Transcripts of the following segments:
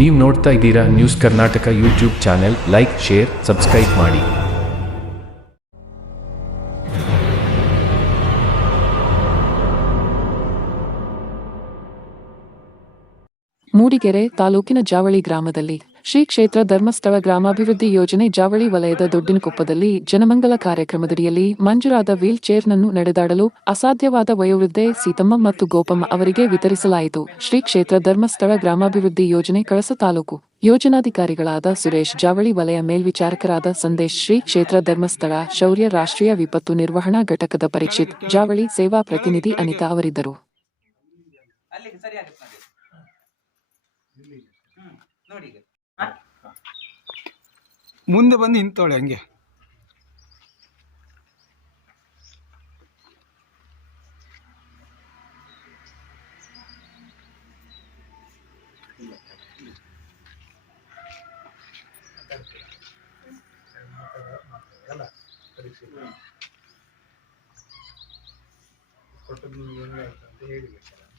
ನೀವು ನೋಡ್ತಾ ಇದ್ದೀರಾ news Karnataka YouTube channel like share subscribe ಮಾಡಿ. ಮೂಡಿಗೆರೆ ತಾಲೂಕಿನ ಜಾವಳಿ ಗ್ರಾಮದಲ್ಲಿ ಶ್ರೀ ಕ್ಷೇತ್ರ ಧರ್ಮಸ್ಥಳ ಗ್ರಾಮಾಭಿವೃದ್ಧಿ ಯೋಜನೆ ಜಾವಳಿ ವಲಯದ ದೊಡ್ಡಿನಕೊಪ್ಪದಲ್ಲಿ ಜನಮಂಗಲ ಕಾರ್ಯಕ್ರಮದಡಿಯಲ್ಲಿ ಮಂಜೂರಾದ ವೀಲ್ ಚೇರ್ನನ್ನು ನಡೆದಾಡಲು ಅಸಾಧ್ಯವಾದ ವಯೋವೃದ್ಧೆ ಸೀತಮ್ಮ ಮತ್ತು ಗೋಪಮ್ಮ ಅವರಿಗೆ ವಿತರಿಸಲಾಯಿತು. ಶ್ರೀ ಕ್ಷೇತ್ರ ಧರ್ಮಸ್ಥಳ ಗ್ರಾಮಾಭಿವೃದ್ಧಿ ಯೋಜನೆ ಕಳಸ ತಾಲೂಕು ಯೋಜನಾಧಿಕಾರಿಗಳಾದ ಸುರೇಶ್ ಜಾವಳಿ ವಲಯ ಮೇಲ್ವಿಚಾರಕರಾದ ಸಂದೇಶ್ ಶ್ರೀ ಕ್ಷೇತ್ರ ಧರ್ಮಸ್ಥಳ ಶೌರ್ಯ ರಾಷ್ಟ್ರೀಯ ವಿಪತ್ತು ನಿರ್ವಹಣಾ ಘಟಕದ ಪರೀಕ್ಷಿತ್ ಜಾವಳಿ ಸೇವಾ ಪ್ರತಿನಿಧಿ ಅನಿತಾ ಅವರಿದ್ದರು. ಅಲ್ಲಿಗೆ ಸರಿ ಆಗುತ್ತೆ ನೋಡಿ ಹ್ಮ್ ನೋಡಿ ಈಗ ಮುಂದೆ ಬಂದು ಹೇಳಿ ಹಂಗೆ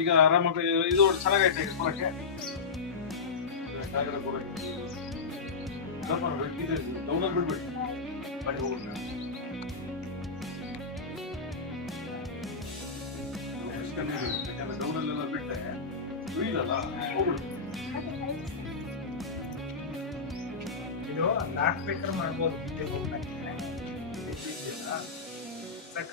ಈಗ ಆರಾಮಾಗಿ ಇದು ಚೆನ್ನಾಗೈತೆ ಎಕ್ಸ್ಪೋರಕ್ಕೆ. ಕಾಗಡ ಕೊಡಕ್ಕೆ ಡೌನಾಗಿ ಬಿಡ್ಬೇಡಿ. ಮಾಡಿ ಹೋಗೋಣ. ಯಾಕಂದ್ರೆ ಡೌನಲ್ಲೆಲ್ಲ ಬಿಟ್ಟೆ ಇಲ್ಲಲ್ಲ ಹೋಗ್ಬಿಡು. ಇದು ನಾಲ್ಕು ಮಾಡ್ಬೋದು ಹ್ಮ್ ಹೋಗ್ಬೇಕು ಸಾಕ